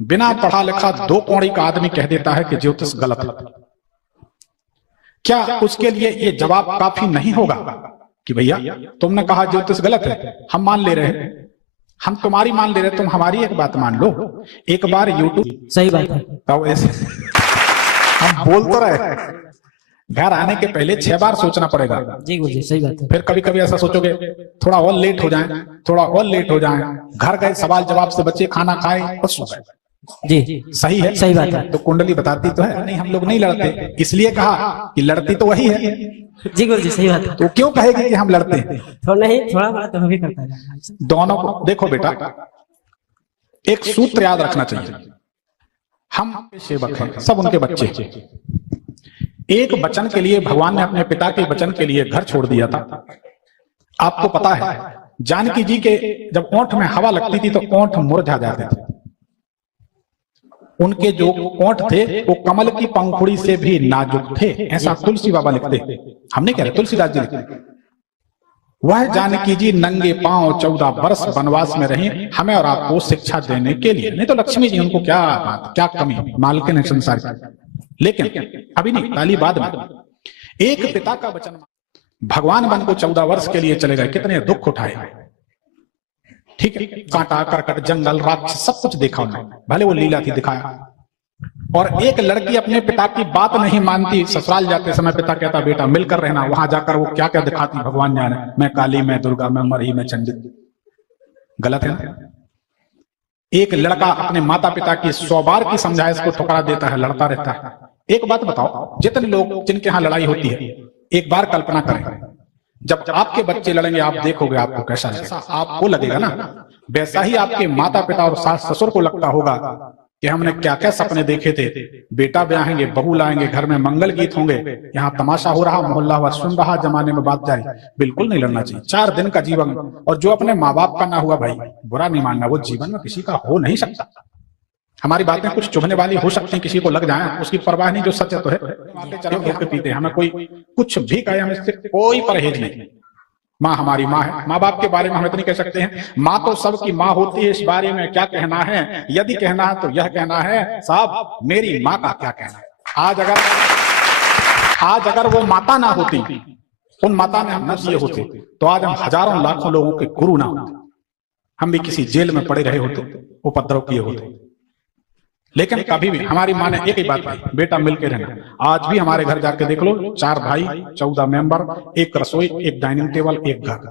बिना पढ़ा लिखा दो कौड़ी का आदमी कह देता है कि ज्योतिष गलत है, क्या उसके लिए ये जवाब काफी नहीं होगा कि भैया तुमने कहा ज्योतिष गलत है, हम मान ले रहे हैं, हम तुम्हारी मान ले रहे, तुम हमारी एक बात मान लो। एक बार यूट्यूब सही बात है, तो ऐसे हम बोल तो रहे, घर आने के पहले 6 बार सोचना पड़ेगा। जी गुरुजी सही बात है। फिर कभी कभी ऐसा सोचोगे थोड़ा और लेट हो जाए, थोड़ा और लेट हो जाए, घर गए सवाल जवाब से बच्चे खाना खाए और सो गए। जी सही है, सही बात है। तो कुंडली बताती तो है नहीं हम लोग नहीं लड़ते, इसलिए कहा कि लड़ती तो वही है। जी गुरुजी सही बात है। तो क्यों कहेगी कि हम लड़ते हैं? थोड़ा नहीं, थोड़ा बड़ा तो भी करता है। दोनों को देखो बेटा, एक सूत्र याद रखना चाहिए, हम सेवक हैं, सब उनके बच्चे। एक वचन के लिए भगवान ने अपने पिता के वचन के लिए घर छोड़ दिया था। आपको पता है जानकी जी के जब ओंठ में हवा लगती थी तो ओंठ मुरझा जाते थे। उनके जो ओंठ थे वो कमल की पंखुड़ी से भी नाजुक थे, ऐसा तुलसी बाबा लिखते। हम नहीं कह रहे, तुलसीदास जी लिखते। वह जानकी जी नंगे पांव 14 वर्ष वनवास में रही हमें और आपको शिक्षा देने के लिए। नहीं तो लक्ष्मी जी उनको क्या बात, क्या कमी, मालकिन है संसार की। लेकिन अभी नहीं, ताली बाद में। एक पिता का वचन, भगवान बन को 14 वर्ष के लिए चले गए, कितने दुख उठाए, ठीक है, कांटा करकट जंगल राक्षस सब कुछ देखा उन्होंने, भले वो लीला थी दिखाया। और एक लड़की अपने पिता की बात नहीं मानती, ससुराल जाते समय पिता कहता बेटा मिलकर रहना, वहां जाकर वो क्या क्या दिखाती भगवान जाने, मैं काली, मैं दुर्गा, मैं मरही, मैं चंडी। गलत है ना? एक लड़का अपने माता पिता की 100 बार की समझाइश को ठुकरा देता है, लड़ता रहता है। एक बात बताओ, जितने लोग जिनके यहाँ लड़ाई होती है, एक बार कल्पना करें जब आपके बच्चे लड़ेंगे, आप देखोगे आपको कैसा लगेगा। आपको लगेगा ना, वैसा ही आपके माता पिता और सास ससुर को लगता होगा कि हमने क्या क्या सपने देखे थे, बेटा ब्याहेंगे, बहू लाएंगे, घर में मंगल गीत होंगे, यहाँ तमाशा हो रहा, मोहल्ला हुआ सुन रहा, जमाने में बात जारी। बिल्कुल नहीं लड़ना चाहिए। 4 दिन का जीवन, और जो अपने माँ बाप का ना हुआ भाई बुरा नहीं मानना, वो जीवन में किसी का हो नहीं सकता। हमारी बातें कुछ चुभने वाली हो सकती हैं, किसी को लग जाए, उसकी परवाह नहीं, जो सच है तो है। चलो के पीते, हमें कोई कुछ भी कहे, हमें इससे कोई परहेज नहीं। माँ हमारी माँ है, माँ बाप के बारे में हम इतनी कह सकते हैं, माँ तो सबकी माँ होती है, इस बारे में क्या कहना है? यदि कहना है तो यह कहना है साहब, मेरी माँ का क्या कहना है। आज अगर वो माता ना होती, उन माता ने हम न दिए होते, तो आज हम हजारों लाखों लोगों के गुरु ना होते, हम भी किसी जेल में पड़े रहे होते, उपद्रव किए होते। लेकिन कभी भी हमारी माँ ने एक ही बात कही, बेटा मिलकर रहना। आज भी हमारे घर जाके देख लो, 4 भाई, 14 मेंबर, एक रसोई, एक डाइनिंग टेबल, एक घर।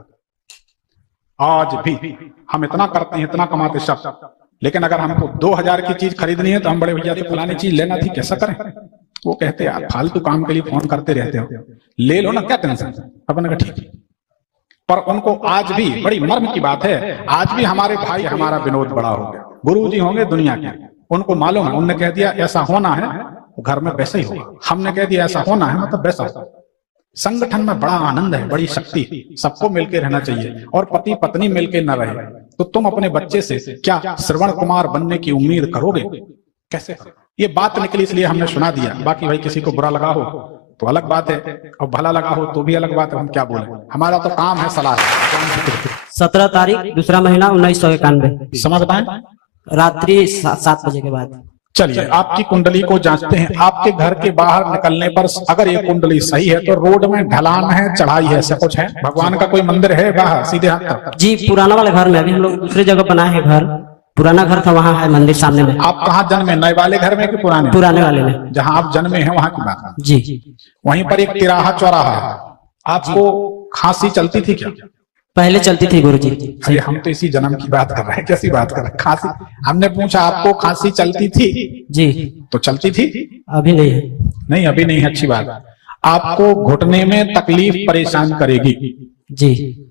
आज भी हम इतना करते हैं, इतना कमाते सब, लेकिन अगर हमको 2000 की चीज खरीदनी है तो हम बड़े भैया से फलानी चीज लेना थी, कैसा करें? वो कहते हैं यार फालतू काम के लिए फोन करते रहते हो, ले लो ना, क्या टेंशन। अपने का ठीक। पर उनको आज भी बड़ी मर्म की बात है, आज भी हमारे भाई, हमारा विनोद बड़ा हो गया, गुरु जी होंगे दुनिया के, उनको मालूम है, उनने कह दिया ऐसा होना है, घर में वैसा ही होगा। हमने कह दिया ऐसा होना है, मतलब वैसा होगा। संगठन में बड़ा आनंद है, बड़ी शक्ति, सबको मिलकर रहना चाहिए। और पति पत्नी मिलकर न रहे तो तुम अपने बच्चे से क्या श्रवण कुमार बनने की उम्मीद करोगे? कैसे? ये बात निकली इसलिए हमने सुना दिया। बाकी भाई किसी को बुरा लगा हो तो अलग बात है, और भला लगा हो तो भी अलग बात है, हम क्या बोले। हमारा तो काम है सलाह। 17 तारीख 2रा महीना 1991, समझ पाए, रात्रि 7 बजे के बाद। चलिए आपकी कुंडली को जांचते हैं। आपके घर के बाहर निकलने पर अगर ये कुंडली सही है तो रोड में ढलान है, चढ़ाई है, ऐसा कुछ है? भगवान का कोई मंदिर है बाहर सीधे हाथ तक? जी पुराना वाले घर में, अभी हम लोग दूसरे जगह बनाए हैं घर, पुराना घर था वहाँ है मंदिर सामने में। आप कहाँ जन्मे, नए वाले घर में कि पुराने? पुराने वाले में। जहाँ आप जन्मे हैं वहां की बात जी। वहीं पर एक तिराहा चौराहा है। आपको खांसी चलती थी क्या? पहले चलती थी गुरुजी। अरे हम तो इसी जन्म की बात कर रहे हैं, कैसी बात कर रहे हैं? खांसी, हमने पूछा आपको खांसी चलती थी? जी। तो चलती थी? अभी नहीं है। नहीं अभी नहीं है, अच्छी बात। आपको घुटने में तकलीफ परेशान करेगी। जी।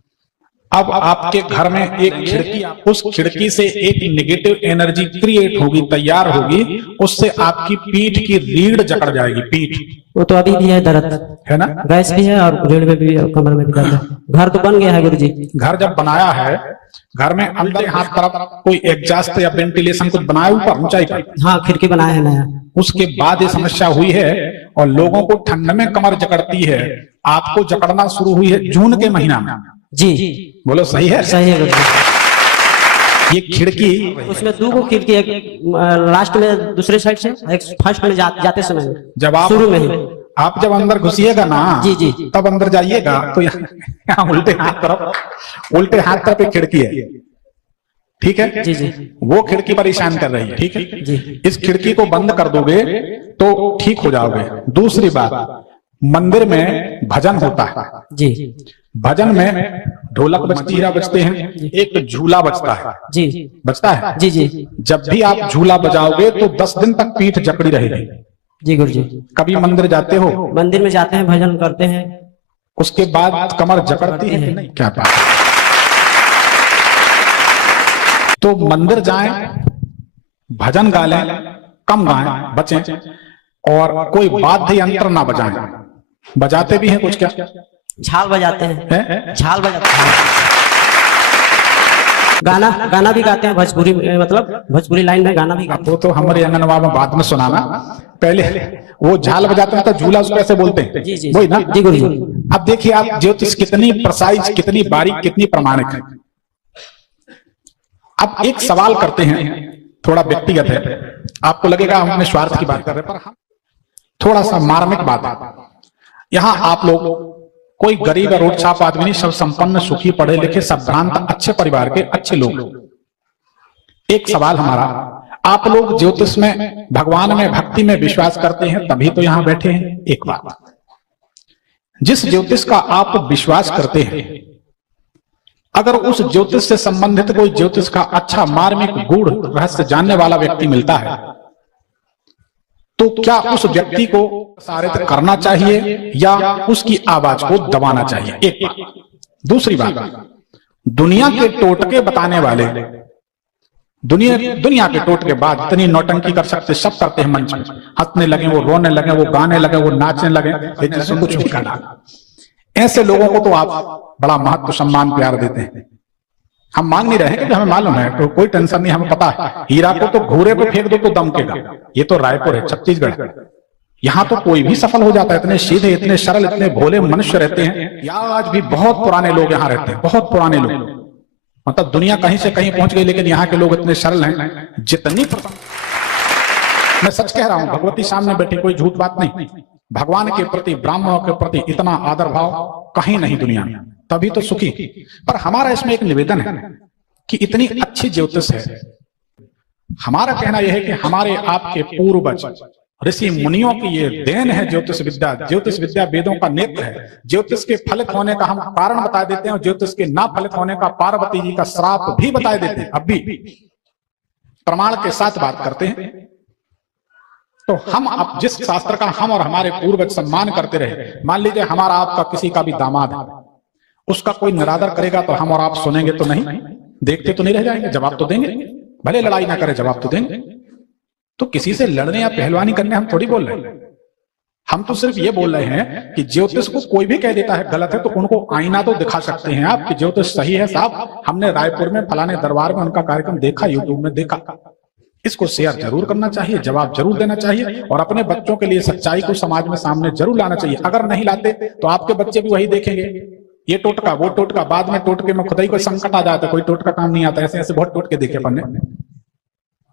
अब आपके घर में एक खिड़की, उस खिड़की से एक नेगेटिव एनर्जी क्रिएट होगी, तैयार होगी, उससे आपकी पीठ की रीढ़ जकड़ जाएगी। पीठ वो तो अभी भी है दर्द, है ना, गैस भी है और रीढ़ में भी, कमर में भी दर्द है। घर तो बन गया है गुरुजी। घर जब बनाया है, घर में अंदर हाथ तरफ कोई एग्जॉस्ट या वेंटिलेशन कुछ बनाया ऊपर ऊंचाई पर? हाँ खिड़की बनाया है नया। उसके बाद ये समस्या हुई है और लोगों को ठंड में कमर जकड़ती है। आपको जकड़ना शुरू हुई है जून के महीना में। जी। बोलो सही है? सही है गुरुजी। ये खिड़की उसमें दो को खिड़की, एक लास्ट में दूसरे साइड से, एक फर्स्ट में जाते समय जब आप शुरू में ही। आप जब अंदर घुसिएगा ना, जी जी तब अंदर जाइएगा तो यहाँ उल्टे हाथ तरफ एक खिड़की है, ठीक है जी जी वो खिड़की पर इशान कर रही है, ठीक है जी। इस खिड़की को बंद कर दोगे तो ठीक हो जाओगे। दूसरी बात, मंदिर में भजन होता है, जी भजन में ढोलक बजती है, बजते हैं, एक झूला बजता है, जी बजता है। जी जी जब भी आप झूला बजाओगे तो 10 दिन तक पीठ जकड़ी रहेगी। जी गुरु जी। कभी मंदिर जाते हो? मंदिर में जाते हैं, भजन करते हैं, उसके बाद कमर जकड़ती है कि नहीं? क्या बात है। तो मंदिर जाएं, भजन गा लें, कम गाएं, बचें, और कोई वाद्य यंत्र ना बजाएं। बजाते भी हैं कुछ क्या? झाल बजाते हैं, है? झाल बजाते हैं, गाना भी गाते हैं भोजपुरी, मतलब भोजपुरी लाइन में गाना भी गाते वो तो हमारे अंगनवा में बाद में सुनाना, पहले वो झाल बजाते हैं तो झूला उसको ऐसे बोलते हैं, जी जी वही ना? जी गुरु जी। अब देखिए आप ज्योतिष कितनी प्रसाइज, कितनी बारीक, कितनी प्रमाणिक है। अब एक सवाल करते हैं, थोड़ा व्यक्तिगत है, आपको लगेगा हम अपने स्वार्थ की बात कर रहे हैं, पर हम थोड़ा सा मार्मिक बात है। यहाँ आप लोग कोई गरीब या रोड छाप आदमी नहीं, सब संपन्न, सुखी, पढ़े लिखे, संभ्रांत, अच्छे परिवार के अच्छे लोग। एक सवाल हमारा, आप लोग ज्योतिष में, भगवान में, भक्ति में विश्वास करते हैं तभी तो यहां बैठे हैं। एक बात, जिस ज्योतिष का आप विश्वास करते हैं, अगर उस ज्योतिष से संबंधित कोई ज्योतिष का अच्छा मार्मिक गूढ़ रहस्य जानने वाला व्यक्ति मिलता है, तो क्या उस व्यक्ति को प्रसारित करना चाहिए या उसकी आवाज को दबाना चाहिए? एक बात। दूसरी बात, दुनिया के टोटके बताने वाले, दुनिया के टोटके बाद इतनी नौटंकी कर सकते, सब करते हैं मंच में, हंसने लगे, वो रोने लगे, वो गाने लगे, वो नाचने लगे, लेकिन इसमें कुछ भी करना। ऐसे लोगों को तो आप बड़ा महत्व, सम्मान, प्यार देते हैं। हम मांग नहीं रहे हैं क्योंकि हमें मालूम है, तो कोई टेंशन नहीं, हमें पता है हीरा को तो घूरे पे फेंक दो तो दमकेगा। ये तो रायपुर है, छत्तीसगढ़, यहाँ तो कोई भी सफल हो जाता है। इतने सीधे, इतने सरल, इतने भोले मनुष्य रहते हैं। या आज भी बहुत पुराने लोग यहाँ रहते हैं, बहुत पुराने लोग, मतलब दुनिया कहीं से कहीं पहुंच गई, लेकिन यहाँ के लोग इतने सरल हैं। जितनी मैं सच कह रहा हूं, भगवती सामने बैठी, कोई झूठ बात नहीं। भगवान के प्रति, ब्राह्मणों के प्रति इतना आदर भाव कहीं नहीं दुनिया में, तभी तो सुखी। पर हमारा इसमें एक निवेदन है कि इतनी अच्छी ज्योतिष है, हमारा कहना यह है कि हमारे आपके पूर्वज ऋषि मुनियों की ये देन है ज्योतिष विद्या। ज्योतिष विद्या वेदों का नेत्र है। ज्योतिष के फलित होने का हम कारण बता देते हैं, और ज्योतिष के ना फलित होने का पार्वती जी का श्राप भी बता देते हैं। अब भी प्रमाण के साथ बात करते हैं। तो हम अब जिस शास्त्र का हम और हमारे पूर्वज सम्मान करते रहे, मान लीजिए हमारा आपका किसी का भी दामाद है, उसका कोई निरादर करेगा तो हम और आप सुनेंगे तो नहीं, देखते तो नहीं रह जाएंगे, जवाब तो देंगे, भले लड़ाई ना करे जवाब तो देंगे। तो किसी से लड़ने या पहलवानी करने हम थोड़ी बोल रहे हैं, हम तो सिर्फ ये बोल रहे हैं कि ज्योतिष को कोई भी कह देता है गलत है, तो उनको आईना तो दिखा सकते हैं आप कि ज्योतिष सही है साहब, हमने रायपुर में फलाने दरबार में उनका कार्यक्रम देखा, यूट्यूब में देखा। इसको शेयर जरूर करना चाहिए, जवाब जरूर देना चाहिए, और अपने बच्चों के लिए सच्चाई को समाज में सामने जरूर लाना चाहिए। अगर नहीं लाते तो आपके बच्चे भी वही देखेंगे, ये टोटका, वो टोटका, बाद में टोटके में खुद ही कोई संकट आ जाता है, कोई टोटका काम नहीं आता। ऐसे ऐसे बहुत टोटके देखे पन्ने।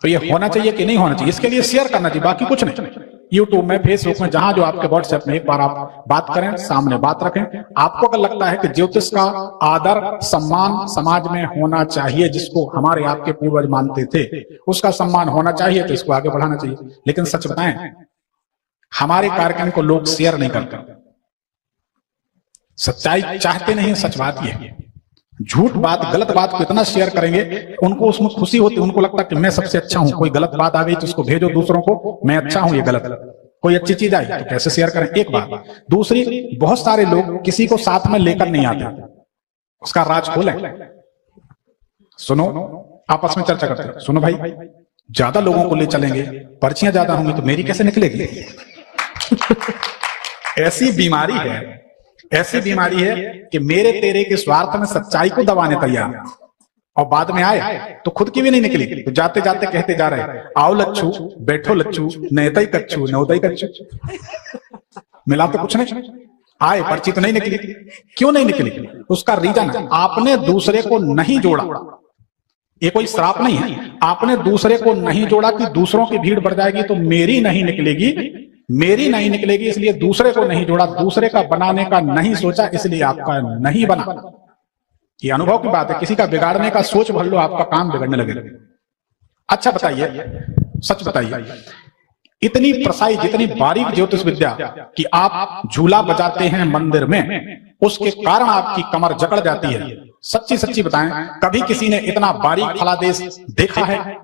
तो ये होना चाहिए कि नहीं होना चाहिए, इसके लिए शेयर करना चाहिए, बाकी कुछ नहीं। यूट्यूब में, फेसबुक में, जहां जो आपके व्हाट्सएप में, एक बार आप बात करें, सामने बात रखें। आपको अगर लगता है कि ज्योतिष का आदर, सम्मान समाज में होना चाहिए, जिसको हमारे आपके पूर्वज मानते थे, उसका सम्मान होना चाहिए, तो इसको आगे बढ़ाना चाहिए। लेकिन सच बताएं, हमारे कार्यक्रम को लोग शेयर नहीं करते, सच्चाई चाहते नहीं, सच बात यह है। झूठ बात, गलत बात को इतना शेयर करेंगे, उनको उसमें खुशी होती है, उनको लगता है कि मैं सबसे अच्छा हूं, कोई गलत बात आ गई तो उसको भेजो दूसरों को, मैं अच्छा हूं, ये गलत। कोई अच्छी चीज आई तो कैसे शेयर करें, एक बात। दूसरी, बहुत सारे लोग किसी को साथ में लेकर नहीं आते, उसका राज खोलें। सुनो, आपस में चर्चा करते हैं, सुनो भाई, ज्यादा लोगों को ले चलेंगे, पर्चियां ज्यादा होंगी तो मेरी कैसे निकलेगी? ऐसी बीमारी है, ऐसी बीमारी है कि मेरे तेरे के स्वार्थ में सच्चाई को दबाने तैयार, और बाद में आए तो खुद की भी नहीं निकली, तो जाते जाते कहते जा रहे हैं, आओ लच्छू, बैठो लच्छू, नैतई कच्छू, नौतई कच्छू। मिला तो कुछ नहीं, आए पर्ची तो नहीं निकली। क्यों नहीं निकली? उसका रीजन है आपने दूसरे को नहीं जोड़ा। ये कोई श्राप नहीं है। आपने दूसरे को नहीं जोड़ा कि दूसरों की भीड़ बढ़ जाएगी तो मेरी नहीं निकलेगी, मेरी नहीं निकलेगी, इसलिए दूसरे को नहीं जोड़ा, दूसरे का बनाने का नहीं सोचा, इसलिए आपका नहीं बना। ये अनुभव की बात है। किसी का बिगाड़ने का सोच भर लो, आपका काम बिगड़ने लगेगा। अच्छा बताइए, सच बताइए, इतनी प्रसाई, जितनी बारीक ज्योतिष विद्या कि आप झूला बजाते हैं मंदिर में, उसके कारण आपकी कमर जकड़ जाती है। सच्ची सच्ची बताएं, कभी किसी ने इतना बारीक फलादेश देखा है?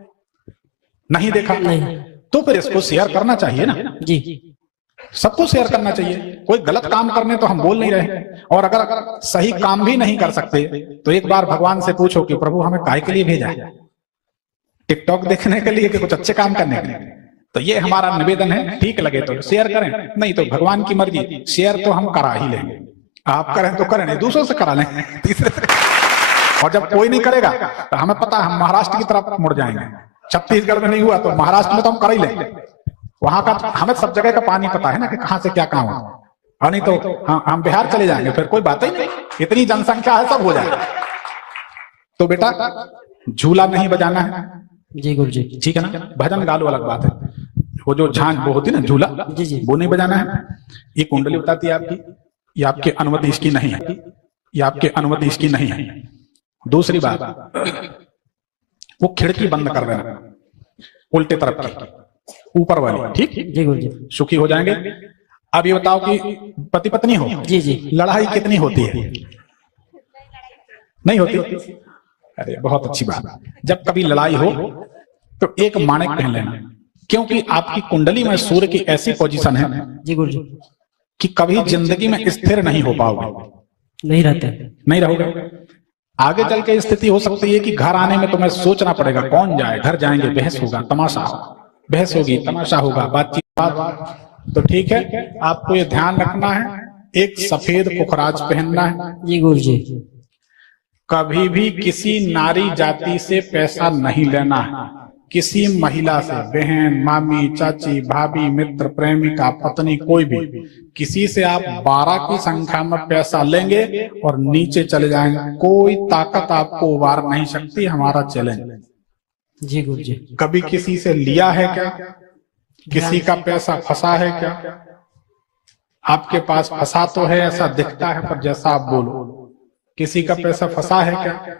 नहीं देखा। नहीं। तो फिर इसको शेयर करना चाहिए ना जी। सबको शेयर करना चाहिए। कोई गलत काम करने तो हम बोल नहीं रहे, और अगर सही काम भी नहीं कर सकते तो एक बार भगवान से पूछो कि प्रभु हमें काहे के लिए भेजा है? टिकटॉक देखने के लिए कि कुछ अच्छे काम करने के लिए? तो ये हमारा निवेदन है, ठीक लगे तो शेयर करें, नहीं तो भगवान की मर्जी, शेयर तो हम करा ही लेंगे। आप करें तो करें, नहीं दूसरों से करा लेंगे, तीसरे से। और जब कोई नहीं करेगा तो हमें पता है हम महाराष्ट्र की तरफ मुड़ जाएंगे। छत्तीसगढ़ में नहीं हुआ तो महाराष्ट्र में तो हम कर ही लेंगे। वहां का हमें सब जगह का पानी पता है ना कि कहां से क्या काम हो, और नहीं तो हम बिहार चले जाएंगे, फिर कोई बात ही नहीं, इतनी जनसंख्या है, सब हो जाएगा। तो बेटा झूला नहीं बजाना है। जी गुरु जी। ठीक है ना, भजन गा लो अलग बात है, वो जो झांझ वो होती है ना झूला, जी जी। वो नहीं बजाना है। ये कुंडली बताती है आपकी, ये आपकी अनुमति इसकी नहीं है, ये आपकी अनुमति इसकी नहीं है। दूसरी बात, वो खिड़की बंद कर देना उल्टे तरफ की, ऊपर वाली, ठीक? जी गुरु जी। सुखी हो जाएंगे। अब ये बताओ कि पति पत्नी हो, जी जी। लड़ाई कितनी होती है? नहीं होती? अरे बहुत अच्छी बात। जब कभी लड़ाई हो तो एक माणिक पहन लेना, क्योंकि आपकी कुंडली में सूर्य की ऐसी पोजीशन है जी गुरु जी कि कभी जिंदगी में स्थिर नहीं हो पाओगे, नहीं रहते, नहीं रहोगे। आगे चल के स्थिति हो सकती है कि घर आने में तुम्हें सोचना पड़ेगा कौन जाए, घर जाएंगे बहस होगा, तमाशा, बहस होगी, तमाशा होगा, बातचीत बात। तो ठीक है, आपको ये ध्यान रखना है, एक सफेद पुखराज पहनना है। जी गुरु जी। कभी भी किसी नारी जाति से पैसा नहीं लेना है, किसी महिला से, बहन, मामी, चाची, भाभी, मित्र, प्रेमिका, पत्नी, कोई भी, किसी से आप 12 की संख्या में पैसा लेंगे और नीचे चले जाएंगे, कोई ताकत आपको उबार नहीं सकती, हमारा चैलेंज। जी गुरु जी। कभी किसी से लिया है क्या? किसी का पैसा फंसा है क्या? आपके पास फंसा तो है ऐसा दिखता है, पर जैसा आप बोलो, किसी का पैसा फंसा है क्या?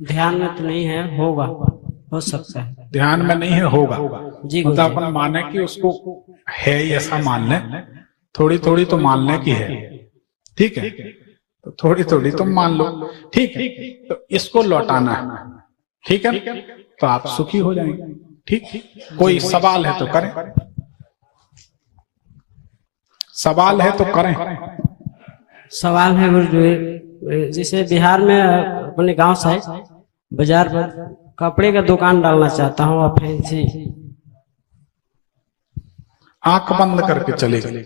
ध्यान में तो नहीं है, होगा, हो सकता है। ध्यान में नहीं है, होगा। जी गुरु मतलब जी। अपन माने कि उसको है ऐसा मान ले, थोड़ी थोड़ी तो मान ले कि है, ठीक है, तो थोड़ी थोड़ी तो मान लो, ठीक है, तो इसको लौटाना है, ठीक है, तो आप सुखी हो जाएंगे। ठीक, कोई सवाल है तो करें, सवाल है तो करें। सवाल है गुरु जी, जैसे बिहार में अपने गांव साइड बाजार पर कपड़े का दुकान डालना चाहता हूँ, आप फैंसी। आंख बंद करके चलेगी,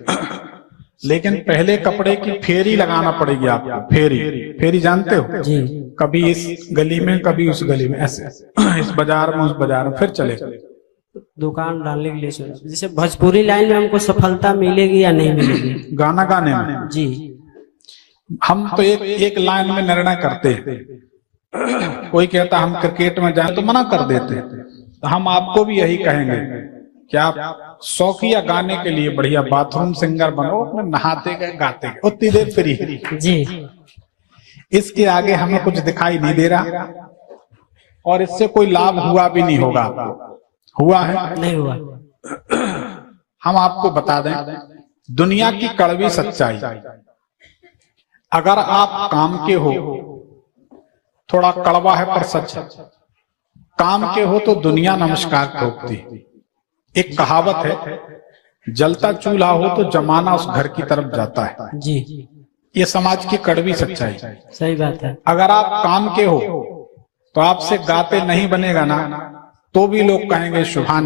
लेकिन पहले कपड़े की फेरी लगाना पड़ेगी आपको। फेरी, फेरी जानते हो? जी। कभी इस गली में, कभी उस गली में, ऐसे इस बाजार में, उस बाजार में, फिर चलेगा। दुकान डालने के लिए सोचा, जैसे भोजपुरी लाइन में हमको सफलता मिलेगी या नहीं मिलेगी? गाना गाने में जी। हम तो एक लाइन में निर्णय करते हैं। कोई कहता हम क्रिकेट में जाएं तो मना कर देते हैं, तो हम आपको भी यही कहेंगे कि आप शौकिया गाने के लिए बढ़िया बाथरूम सिंगर बनो, अपने नहाते गए गाते गए, उतनी देर फ्री। जी। इसके आगे हमें कुछ दिखाई नहीं दे रहा, और इससे कोई लाभ हुआ भी नहीं होगा आपको। हुआ है? नहीं हुआ। हम आपको बता दें दुनिया की कड़वी सच्चाई, अगर आप काम के हो, थोड़ा कड़वा है पर सच है, काम के हो तो दुनिया नमस्कार ठोकती। एक कहावत है, जलता चूल्हा हो तो जमाना उस घर की तरफ जाता है। जी। ये समाज की कड़वी सच्चाई। सही बात है। अगर आप काम के हो तो आपसे गाते नहीं बनेगा ना, तो भी लोग कहेंगे सुभान